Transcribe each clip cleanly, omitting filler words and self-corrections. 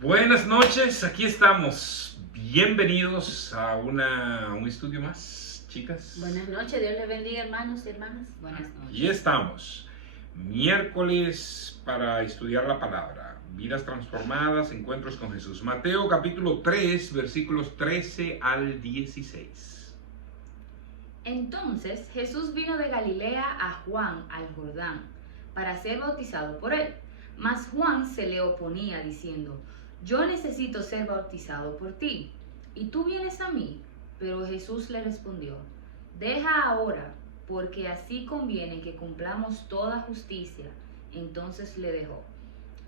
Buenas noches, aquí estamos. Bienvenidos a un estudio más, chicas. Buenas noches, Dios les bendiga, hermanos y hermanas. Buenas noches. Aquí estamos, miércoles para estudiar la palabra. Vidas transformadas, encuentros con Jesús. Mateo capítulo 3, versículos 13 al 16. Entonces Jesús vino de Galilea a Juan al Jordán para ser bautizado por él. Mas Juan se le oponía diciendo: Yo necesito ser bautizado por ti, y tú vienes a mí. Pero Jesús le respondió: Deja ahora, porque así conviene que cumplamos toda justicia. Entonces le dejó.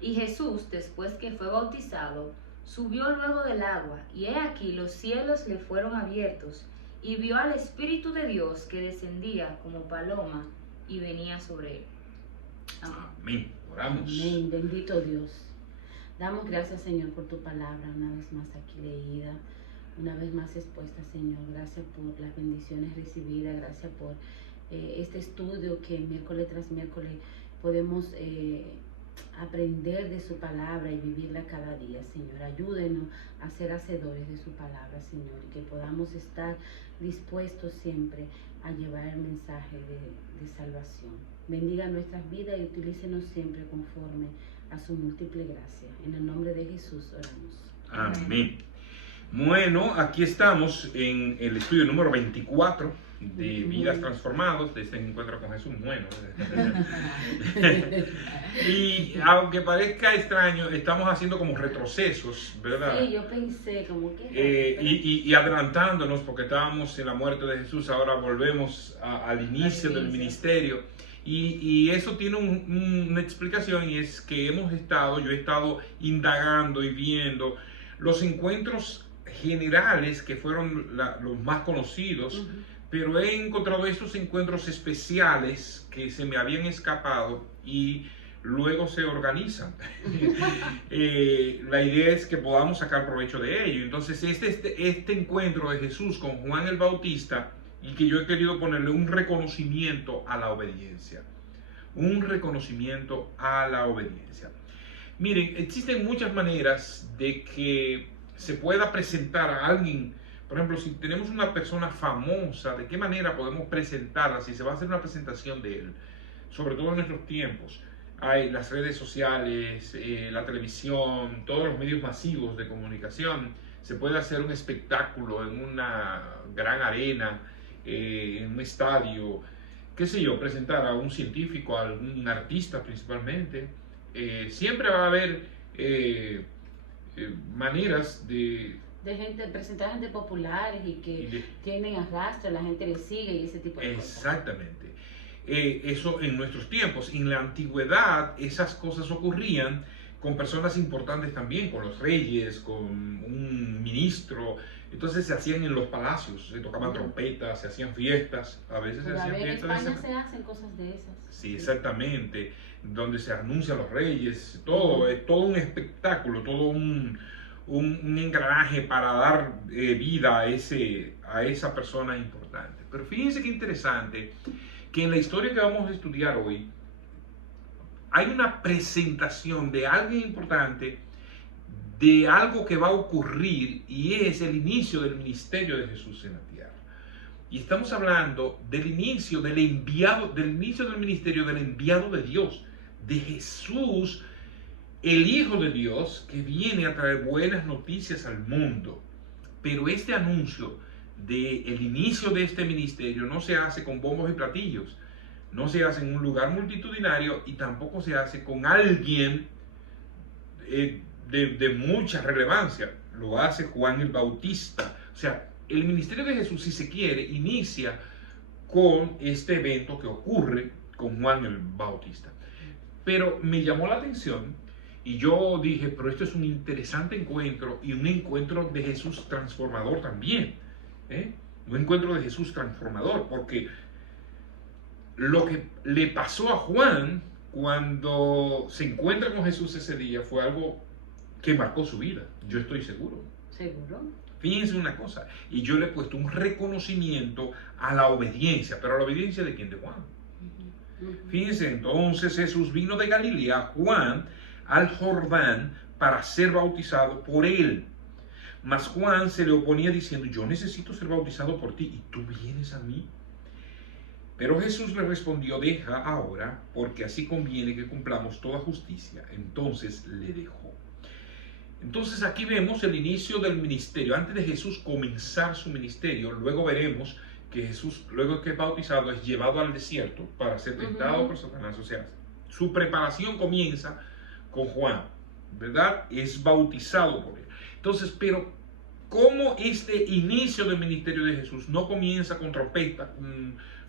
Y Jesús, después que fue bautizado, subió luego del agua, y he aquí los cielos le fueron abiertos, y vio al Espíritu de Dios que descendía como paloma y venía sobre él. Amén. Amén. Oramos. Amén, bendito Dios. Damos gracias, Señor, por tu palabra, una vez más aquí leída, una vez más expuesta, Señor. Gracias por las bendiciones recibidas, gracias por este estudio que miércoles tras miércoles podemos aprender de su palabra y vivirla cada día, Señor. Ayúdenos a ser hacedores de su palabra, Señor, y que podamos estar dispuestos siempre a llevar el mensaje de salvación. Bendiga nuestras vidas y utilícenos siempre conforme a su múltiple gracia. En el nombre de Jesús oramos. Amén. Bueno, aquí estamos en el estudio número 24 de Vidas Transformadas, de este encuentro con Jesús. Bueno, y aunque parezca extraño, estamos haciendo como retrocesos, ¿verdad? Sí, yo pensé como que... Y adelantándonos, porque estábamos en la muerte de Jesús, ahora volvemos al inicio del ministerio. Y eso tiene una explicación, y es que yo he estado indagando y viendo los encuentros generales que fueron los más conocidos, pero he encontrado estos encuentros especiales que se me habían escapado y luego se organizan. La idea es que podamos sacar provecho de ello. Entonces este encuentro de Jesús con Juan el Bautista, y que yo he querido ponerle un reconocimiento a la obediencia. Un reconocimiento a la obediencia. Miren, existen muchas maneras de que se pueda presentar a alguien. Por ejemplo, si tenemos una persona famosa, ¿de qué manera podemos presentarla? Si se va a hacer una presentación de él, sobre todo en nuestros tiempos. Hay las redes sociales, la televisión, todos los medios masivos de comunicación. Se puede hacer un espectáculo en una gran arena, en un estadio, qué sé yo, presentar a un científico, a algún artista principalmente. Siempre va a haber maneras de gente, presentar gente populares y que tienen arrastre, la gente le sigue y ese tipo de cosas. Exactamente. Eso en nuestros tiempos. En la antigüedad esas cosas ocurrían con personas importantes también, con los reyes, con un ministro. Entonces se hacían en los palacios, se tocaban trompetas, se hacían fiestas, a veces se hacían fiestas. En España se hacen cosas de esas. Sí, exactamente, donde se anuncian los reyes, todo, es todo un espectáculo, todo un engranaje para dar vida a esa persona importante. Pero fíjense qué interesante, que en la historia que vamos a estudiar hoy, hay una presentación de alguien importante, de algo que va a ocurrir, y es el inicio del ministerio de Jesús en la tierra. Y estamos hablando del inicio del ministerio del enviado de Dios, de Jesús, el Hijo de Dios, que viene a traer buenas noticias al mundo. Pero este anuncio del inicio de este ministerio no se hace con bombos y platillos, no se hace en un lugar multitudinario, y tampoco se hace con alguien de mucha relevancia. Lo hace Juan el Bautista. O sea, el ministerio de Jesús, si se quiere, inicia con este evento que ocurre con Juan el Bautista. Pero me llamó la atención, y yo dije, pero esto es un interesante encuentro, y un encuentro de Jesús transformador también. Un encuentro de Jesús transformador, porque lo que le pasó a Juan cuando se encuentra con Jesús ese día fue algo que marcó su vida, yo estoy seguro. ¿Seguro? Fíjense una cosa, y yo le he puesto un reconocimiento a la obediencia, pero a la obediencia ¿de quién? De Juan. Fíjense, entonces Jesús vino de Galilea, Juan, al Jordán, para ser bautizado por él. Mas Juan se le oponía diciendo, yo necesito ser bautizado por ti y tú vienes a mí. Pero Jesús le respondió, deja ahora, porque así conviene que cumplamos toda justicia. Entonces le dejó. Entonces aquí vemos el inicio del ministerio. Antes de Jesús comenzar su ministerio, luego veremos que Jesús, luego que es bautizado, es llevado al desierto para ser tentado por Satanás. O sea, su preparación comienza con Juan, ¿verdad? Es bautizado por él. Entonces, pero ¿cómo este inicio del ministerio de Jesús no comienza con trompeta,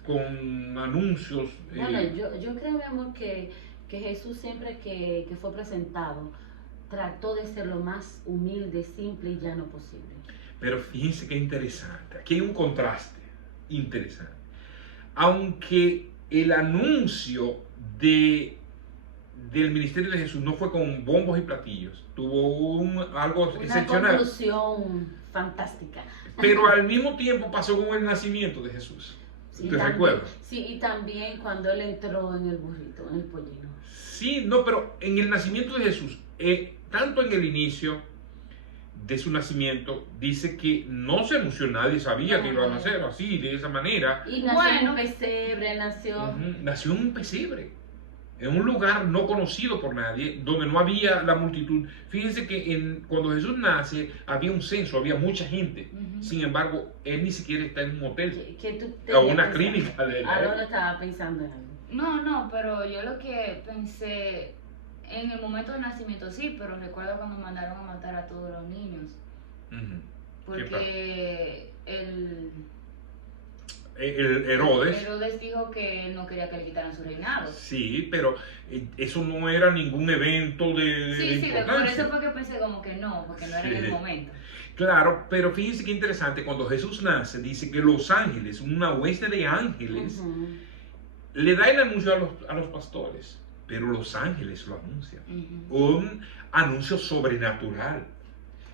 con anuncios? Bueno, yo creo, mi amor, que Jesús siempre que fue presentado trató de ser lo más humilde, simple y llano posible. Pero fíjense qué interesante. Aquí hay un contraste interesante. Aunque el anuncio del ministerio de Jesús no fue con bombos y platillos, tuvo algo excepcional. Una conclusión fantástica. Pero al mismo tiempo pasó con el nacimiento de Jesús. Sí, ¿Te recuerdas? Sí, y también cuando él entró en el burrito, en el pollino. Sí, no, pero en el nacimiento de Jesús, tanto en el inicio de su nacimiento, dice que no se anunció, nadie sabía que iba a nacer así, de esa manera. Y nació en un pesebre, nació en un pesebre, en un lugar no conocido por nadie, donde no había la multitud. Fíjense que cuando Jesús nace, había un censo, había mucha gente. Sin embargo, él ni siquiera está en un hotel o una clínica. Ahora estaba pensando en algo. No, pero yo lo que pensé, en el momento del nacimiento sí, pero recuerdo cuando mandaron a matar a todos los niños. Porque el Herodes dijo que él no quería que le quitaran su reinado. Sí, pero eso no era ningún evento de importancia. Por eso fue que pensé como que no, porque no era en el momento. Claro, pero fíjense qué interesante, cuando Jesús nace, dice que los ángeles, una hueste de ángeles, le da el anuncio a los pastores, pero los ángeles lo anuncian. Un anuncio sobrenatural.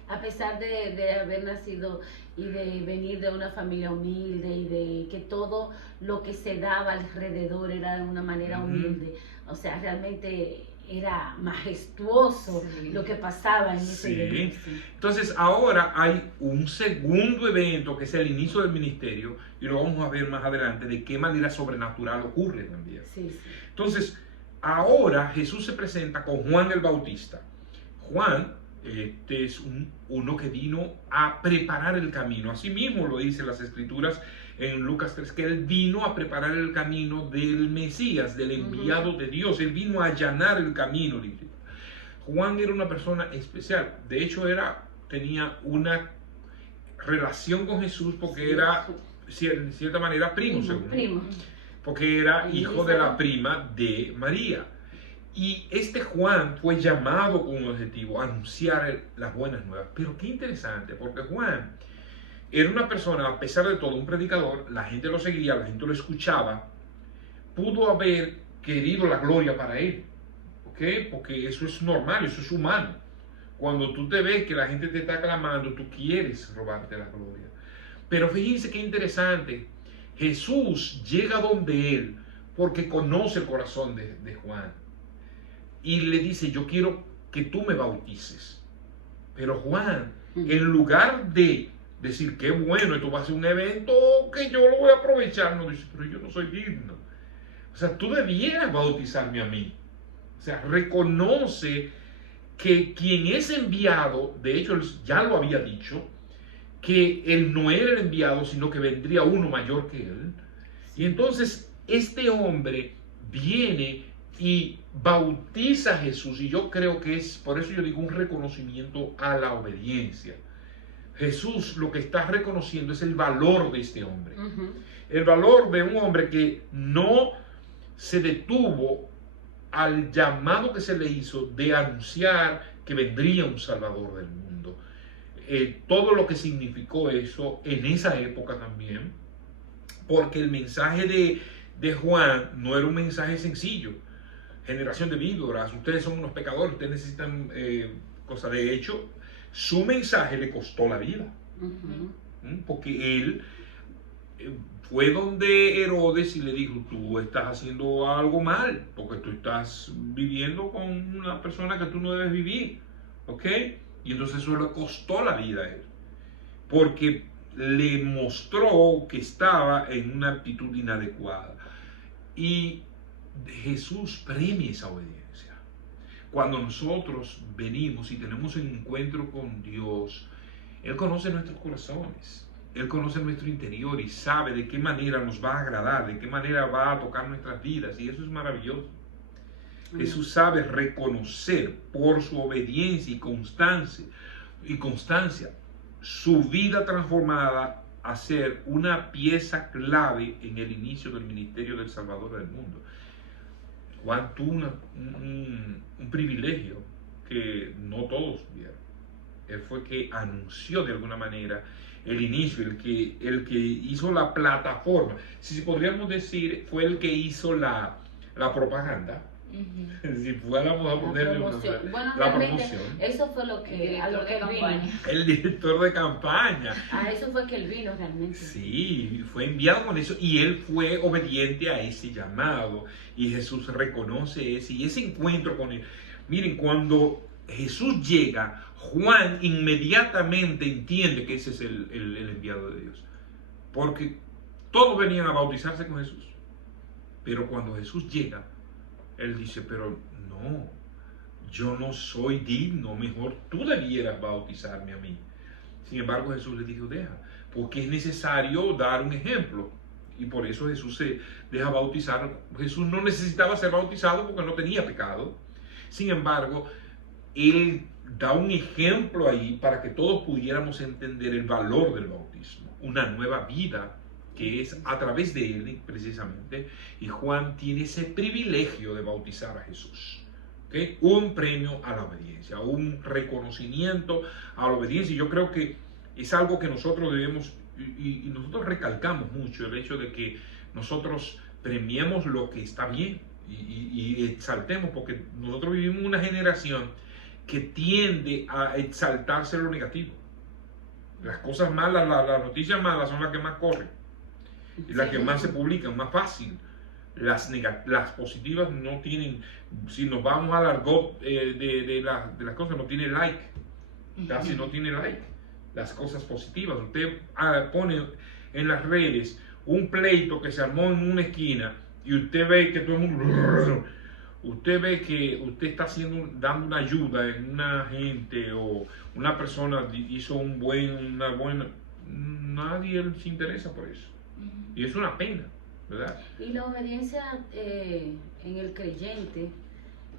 A pesar de haber nacido y de venir de una familia humilde y de que todo lo que se daba alrededor era de una manera humilde, o sea, realmente era majestuoso lo que pasaba en ese iglesia. Entonces ahora hay un segundo evento que es el inicio del ministerio y lo vamos a ver más adelante de qué manera sobrenatural ocurre también. Entonces ahora Jesús se presenta con Juan el Bautista. Juan es uno que vino a preparar el camino. Así mismo lo dicen las escrituras en Lucas 3, que él vino a preparar el camino del Mesías, del enviado de Dios. Él vino a allanar el camino. Juan era una persona especial. De hecho, tenía una relación con Jesús porque era, en cierta manera, primo. Porque era hijo de la prima de María. Y este Juan fue llamado con un objetivo, anunciar las buenas nuevas. Pero qué interesante, porque Juan era una persona, a pesar de todo, un predicador, la gente lo seguía, la gente lo escuchaba, pudo haber querido la gloria para él, ¿ok? Porque eso es normal, eso es humano. Cuando tú te ves que la gente te está aclamando, tú quieres robarte la gloria. Pero fíjense qué interesante, Jesús llega donde él porque conoce el corazón de Juan. Y le dice, yo quiero que tú me bautices. Pero Juan, en lugar de decir, qué bueno, esto va a ser un evento que yo lo voy a aprovechar, no dice, pero yo no soy digno. O sea, tú debieras bautizarme a mí. O sea, reconoce que quien es enviado, de hecho él ya lo había dicho, que él no era el enviado, sino que vendría uno mayor que él. Y entonces este hombre viene y bautiza a Jesús, y yo creo que es, por eso yo digo, un reconocimiento a la obediencia. Jesús lo que está reconociendo es el valor de este hombre. El valor de un hombre que no se detuvo al llamado que se le hizo de anunciar que vendría un Salvador del mundo. Todo lo que significó eso en esa época también, porque el mensaje de Juan no era un mensaje sencillo. Generación de víboras, ustedes son unos pecadores, ustedes necesitan cosas. De hecho, su mensaje le costó la vida. Porque él fue donde Herodes y le dijo, tú estás haciendo algo mal, porque tú estás viviendo con una persona que tú no debes vivir. ¿ok? Y entonces eso le costó la vida a él, porque le mostró que estaba en una actitud inadecuada. Y Jesús premia esa obediencia. Cuando nosotros venimos y tenemos un encuentro con Dios, Él conoce nuestros corazones, Él conoce nuestro interior y sabe de qué manera nos va a agradar, de qué manera va a tocar nuestras vidas, y eso es maravilloso. Jesús sabe reconocer por su obediencia y constancia su vida transformada a ser una pieza clave en el inicio del ministerio del Salvador del mundo. Juan tuvo un privilegio que no todos tuvieron. Él fue que anunció de alguna manera el inicio, el que hizo la plataforma. Si podríamos decir, fue el que hizo la propaganda. Si fuéramos a ponerle la promoción. Eso fue lo que a lo que vino. El director de campaña. A eso fue que él vino realmente. Sí, fue enviado con eso y él fue obediente a ese llamado y Jesús reconoce ese y ese encuentro con él. Miren, cuando Jesús llega, Juan inmediatamente entiende que ese es el enviado de Dios, porque todos venían a bautizarse con Jesús, pero cuando Jesús llega, él dice, pero no, yo no soy digno, mejor tú debieras bautizarme a mí. Sin embargo, Jesús le dijo, deja, porque es necesario dar un ejemplo. Y por eso Jesús se deja bautizar. Jesús no necesitaba ser bautizado porque no tenía pecado. Sin embargo, Él da un ejemplo ahí para que todos pudiéramos entender el valor del bautismo, una nueva vida que es a través de él precisamente, y Juan tiene ese privilegio de bautizar a Jesús. ¿Okay? Un premio a la obediencia, un reconocimiento a la obediencia, y yo creo que es algo que nosotros debemos, y nosotros recalcamos mucho el hecho de que nosotros premiemos lo que está bien, y exaltemos, porque nosotros vivimos en una generación que tiende a exaltarse lo negativo. Las cosas malas, las noticias malas son las que más corren. Y las que más se publican, más fácil. Las positivas no tienen, si nos vamos al argot de las cosas, no tiene like. Casi no tiene like. Las cosas positivas. Usted pone en las redes un pleito que se armó en una esquina y usted ve que todo el mundo... Usted ve que usted está dando una ayuda en una gente o una persona hizo una buena... Nadie se interesa por eso. Y es una pena, ¿verdad? Y la obediencia en el creyente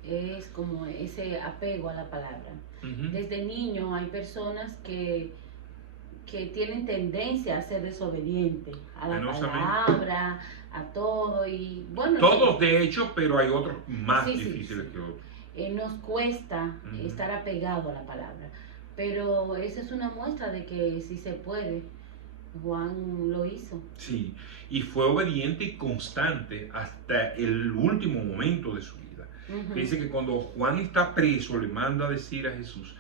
es como ese apego a la palabra. Desde niño hay personas que tienen tendencia a ser desobedientes a la palabra, a todo, y bueno... Todos de hecho, pero hay otros más difíciles que otros. Nos cuesta estar apegado a la palabra, pero esa es una muestra de que sí se puede. Juan lo hizo. Sí, y fue obediente y constante hasta el último momento de su vida. Dice que cuando Juan está preso, le manda a decir a Jesús,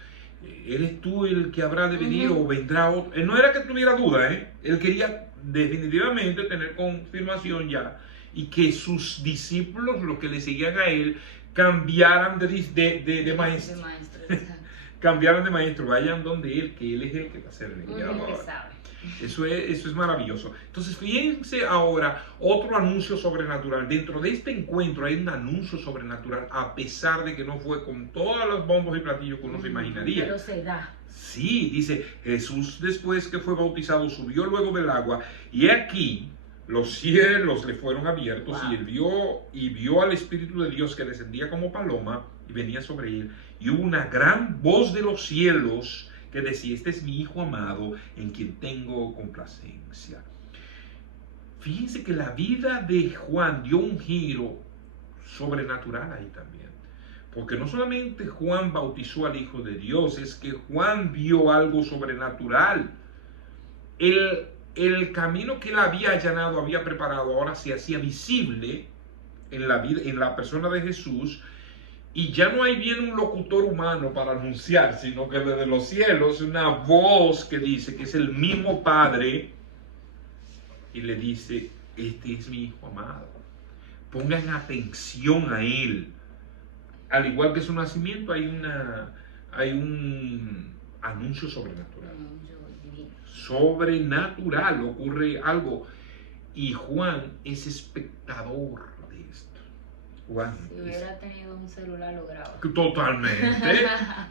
¿eres tú el que habrá de venir o vendrá otro? Él no era que tuviera duda, él quería definitivamente tener confirmación ya, y que sus discípulos, los que le seguían a él, cambiaran de maestro. Cambiaran de maestro, vayan donde él, que él es el que va a ser el enviado ahora. Eso es maravilloso. Entonces, fíjense ahora otro anuncio sobrenatural. Dentro de este encuentro hay un anuncio sobrenatural, a pesar de que no fue con todos los bombos y platillos que uno se imaginaría. Pero se da. Sí, dice, Jesús después que fue bautizado subió luego del agua, y aquí los cielos le fueron abiertos, y él vio al Espíritu de Dios que descendía como paloma y venía sobre él, y hubo una gran voz de los cielos que decía, este es mi Hijo amado, en quien tengo complacencia. Fíjense que la vida de Juan dio un giro sobrenatural ahí también. Porque no solamente Juan bautizó al Hijo de Dios, es que Juan vio algo sobrenatural. El camino que él había allanado, había preparado, ahora se hacía visible en la persona de Jesús. Y ya no hay bien un locutor humano para anunciar, sino que desde los cielos una voz que dice que es el mismo Padre y le dice, este es mi Hijo amado. Pongan atención a él. Al igual que su nacimiento, hay hay un anuncio sobrenatural. Yo divino. Sobrenatural, ocurre algo. Y Juan es espectador de esto. Juan Si hubiera tenido un celular, lo graba. Totalmente.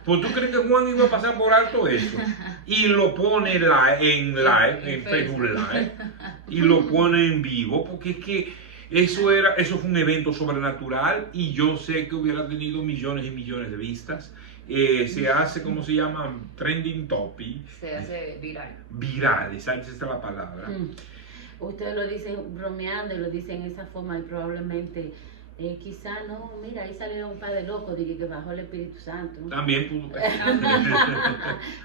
Pues tú crees que Juan iba a pasar por alto eso. Y lo pone en Facebook Live. Y lo pone en vivo. Porque es que eso fue un evento sobrenatural. Y yo sé que hubiera tenido millones y millones de vistas. Se hace, ¿cómo se llama? Trending topic. Se hace viral. Viral, esa es la palabra. Ustedes lo dicen bromeando, lo dicen de esa forma y probablemente quizá no, mira, ahí salieron un par de locos, dije que bajó el Espíritu Santo. También pudo.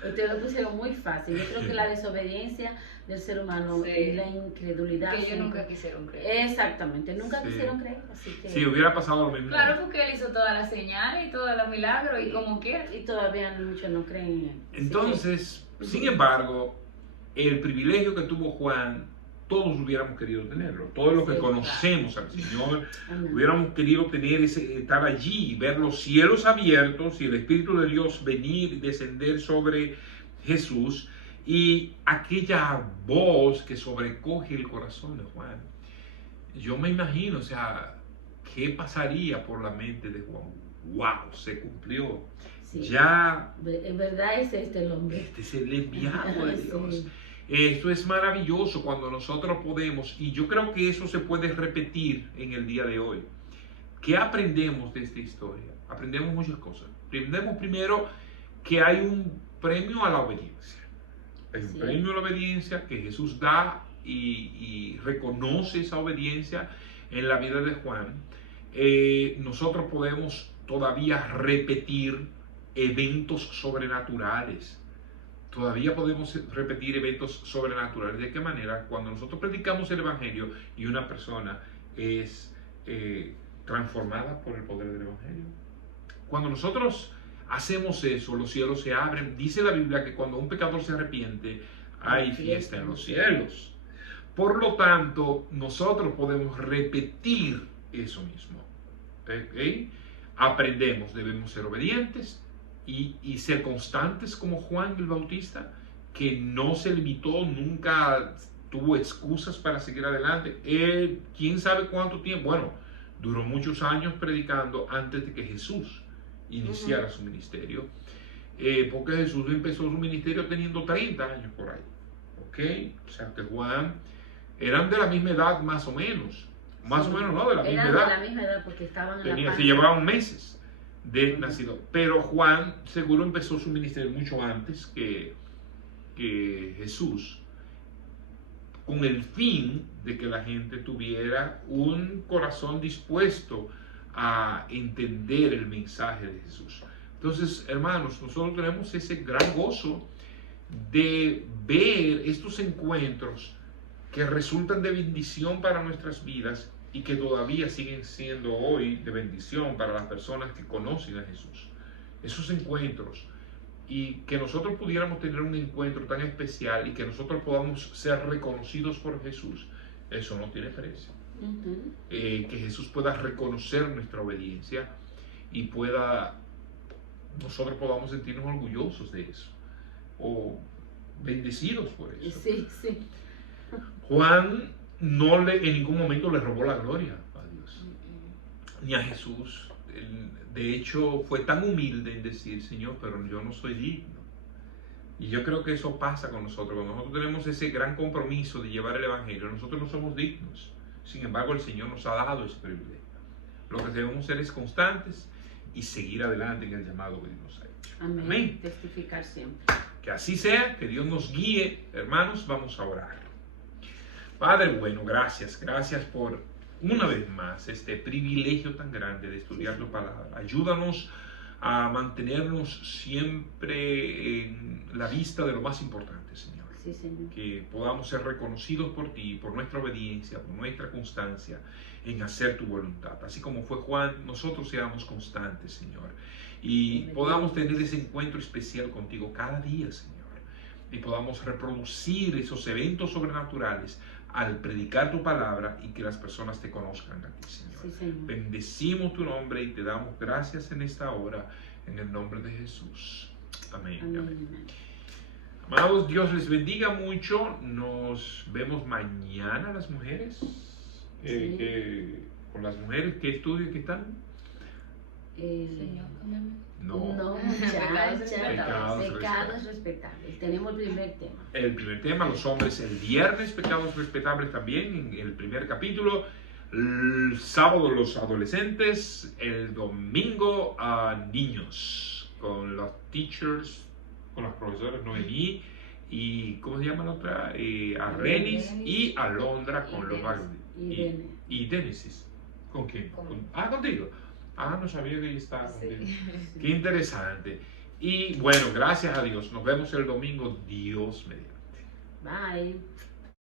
Ustedes lo pusieron muy fácil. Yo creo que la desobediencia del ser humano Sí. y la incredulidad. Que ellos siempre- nunca quisieron creer. Exactamente, nunca Sí. quisieron creer. Así que, Si hubiera pasado lo mismo. Claro, porque él hizo todas las señales y todos los milagros y como quiera. y todavía muchos no creen en él. Así Entonces, sin embargo, el privilegio que tuvo Juan, todos hubiéramos querido tenerlo. Todos los que Sí, conocemos al Señor, que, amén. hubiéramos querido tener estar allí, ver los cielos abiertos y el Espíritu de Dios venir y descender sobre Jesús y aquella voz que sobrecoge el corazón de Juan. Yo me imagino, o sea, ¿qué pasaría por la mente de Juan? ¡Wow! Se cumplió. Sí. Ya En verdad es el hombre. este es el enviado de Dios. Sí. Esto es maravilloso cuando nosotros podemos, y yo creo que eso se puede repetir en el día de hoy. ¿Qué aprendemos de esta historia? Aprendemos muchas cosas. Aprendemos primero que hay un premio a la obediencia. Hay un Sí. premio a la obediencia que Jesús da y reconoce esa obediencia en la vida de Juan. Nosotros podemos todavía repetir eventos sobrenaturales. Todavía podemos repetir eventos sobrenaturales. ¿De qué manera? Cuando nosotros predicamos el Evangelio y una persona es transformada por el poder del Evangelio. Cuando nosotros hacemos eso, los cielos se abren. Dice la Biblia que cuando un pecador se arrepiente, hay fiesta en los cielos. Por lo tanto, nosotros podemos repetir eso mismo. ¿Okay? Aprendemos, debemos ser obedientes y ser constantes como Juan el Bautista, que no se limitó, nunca tuvo excusas para seguir adelante. Él, quién sabe cuánto tiempo, bueno, duró muchos años predicando antes de que Jesús iniciara su ministerio, porque Jesús empezó su ministerio teniendo 30 años por ahí. ¿Ok? O sea que Juan eran de la misma edad más o menos. Más Sí. o menos, ¿no? De la misma Eran edad. de la misma edad porque estaban en la Se panza. llevaban meses de nacido. Pero Juan seguro empezó su ministerio mucho antes que Jesús, con el fin de que la gente tuviera un corazón dispuesto a entender el mensaje de Jesús. Entonces, hermanos, nosotros tenemos ese gran gozo de ver estos encuentros que resultan de bendición para nuestras vidas y que todavía siguen siendo hoy de bendición para las personas que conocen a Jesús. Esos encuentros, y que nosotros pudiéramos tener un encuentro tan especial y que nosotros podamos ser reconocidos por Jesús, eso no tiene precio. Que Jesús pueda reconocer nuestra obediencia y nosotros podamos sentirnos orgullosos de eso o bendecidos por eso. Sí, sí. Juan en ningún momento le robó la gloria a Dios ni a Jesús. De hecho, fue tan humilde en decir: Señor, pero yo no soy digno. Y yo creo que eso pasa con nosotros. Cuando nosotros tenemos ese gran compromiso de llevar el Evangelio, nosotros no somos dignos. Sin embargo, el Señor nos ha dado ese privilegio. Lo que debemos ser es constantes y seguir adelante en el llamado que Dios nos ha hecho. Amén. Amén. Testificar siempre. Que así sea, que Dios nos guíe. Hermanos, vamos a orar. Padre bueno, gracias por una vez más este privilegio tan grande de estudiar tu palabra. Ayúdanos a mantenernos siempre en la vista de lo más importante, Señor. Sí, Señor. Que podamos ser reconocidos por ti, por nuestra obediencia, por nuestra constancia en hacer tu voluntad. Así como fue Juan, nosotros seamos constantes, Señor. Y podamos tener ese encuentro especial contigo cada día, Señor. Y podamos reproducir esos eventos sobrenaturales al predicar tu palabra y que las personas te conozcan a ti, Señor. Sí, Señor. Bendecimos tu nombre y te damos gracias en esta hora, En el nombre de Jesús. Amén. Amén. Amén. Amén. Amados, Dios les bendiga mucho. Nos vemos mañana las mujeres. Sí. Con las mujeres, ¿qué estudio que están? Señor, cámbiame. No, Pecados muchachos. respetables. Pecados respetables. Tenemos el primer tema. El primer tema, los hombres el viernes, pecados respetables también, en el primer capítulo. El sábado los adolescentes, el domingo a niños, con los teachers, con las profesoras Noemí y, ¿cómo se llama la otra? Arrenis y Alondra con los y Denesis. ¿Con quién? Contigo. No sabía que ella estaba contigo. Qué interesante. Y bueno, gracias a Dios. Nos vemos el domingo, Dios mediante. Bye.